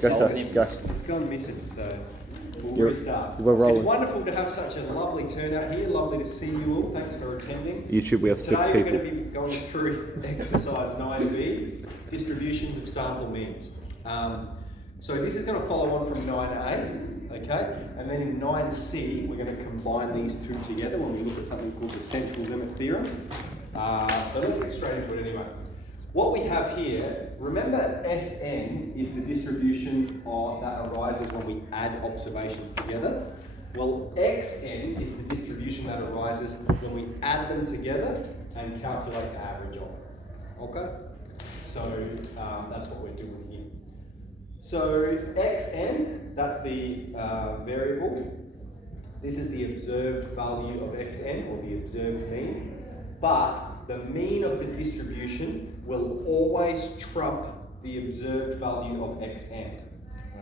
Go. It's gone missing, so we'll You're- restart. we're rolling. It's wonderful to have such a lovely turnout here. Lovely to see you all. Thanks for attending. YouTube, we have 6 Today people. we're going to be going through exercise 9B, distributions of sample means. So this is going to follow on from 9A, okay? And then in 9C, we're going to combine these two together when we look at something called the central limit theorem. So let's get straight into it anyway. What we have here, remember Sn is the distribution that arises when we add observations together. Well, Xn is the distribution that arises when we add them together and calculate the average of them. Okay? So that's what we're doing here. So Xn, that's the variable. This is the observed value of Xn, or the observed mean. But the mean of the distribution will always trump the observed value of Xn.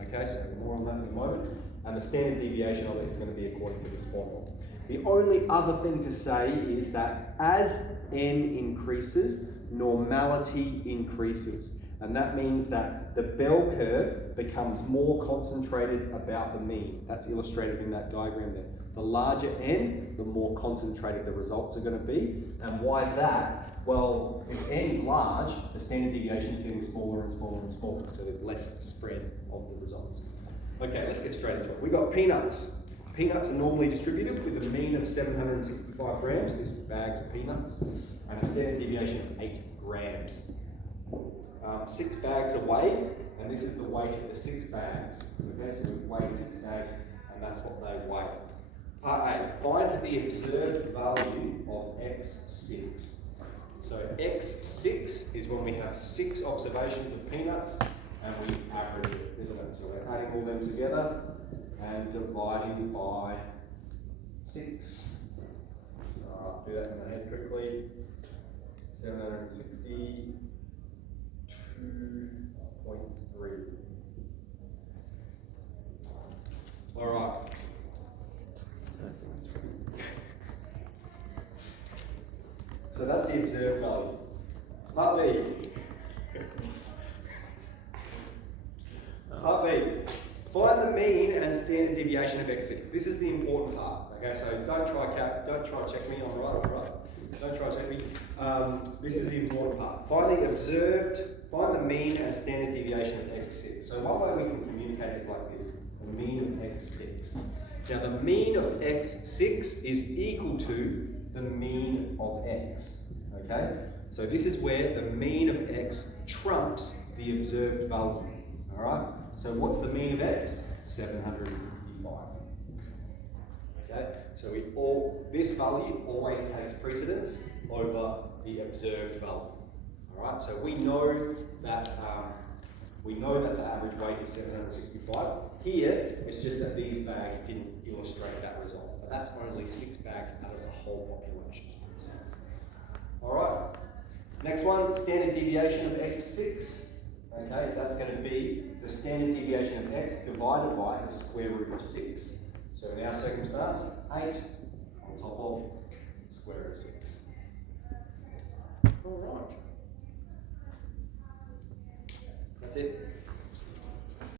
Okay, so more on that in a moment. And the standard deviation of it is going to be according to this formula. The only other thing to say is that as n increases, normality increases. And that means that the bell curve becomes more concentrated about the mean. That's illustrated in that diagram there. The larger n, the more concentrated the results are going to be. And why is that? Well, if n is large, the standard deviation is getting smaller and smaller and smaller, so there's less spread of the results. Okay, let's get straight into it. We've got peanuts. Peanuts are normally distributed with a mean of 765 grams, this bags of peanuts, and a standard deviation of 8 grams. 6 bags are weighed, and this is the weight of the 6 bags. Okay, so we've weighed 6 bags, and that's what they weigh. Part A, find the observed value of X6. So X6 is when we have 6 observations of peanuts and we average it, isn't it? So we're adding all them together and dividing by 6. Alright, do that in my head quickly. 762.3. Alright. So that's the observed value. Part B. Part B. Find the mean and standard deviation of X6. This is the important part. Okay, so don't try check me. I'm right. Don't try check me. This is the important part. Find the mean and standard deviation of X6. So one way we can communicate it is like this: the mean of X6. Now the mean of X6 is equal to the mean of X, okay? So this is where the mean of X trumps the observed value, all right? So what's the mean of X? 765, okay? So this value always takes precedence over the observed value, all right? So we know that the average weight is 765. Here, it's just that these bags didn't illustrate that result, but that's only 6 bags out of the whole population. All right, next one, standard deviation of X6. Okay, that's going to be the standard deviation of X divided by the square root of 6. So in our circumstance, 8 on top of square root of 6. All right. That's it.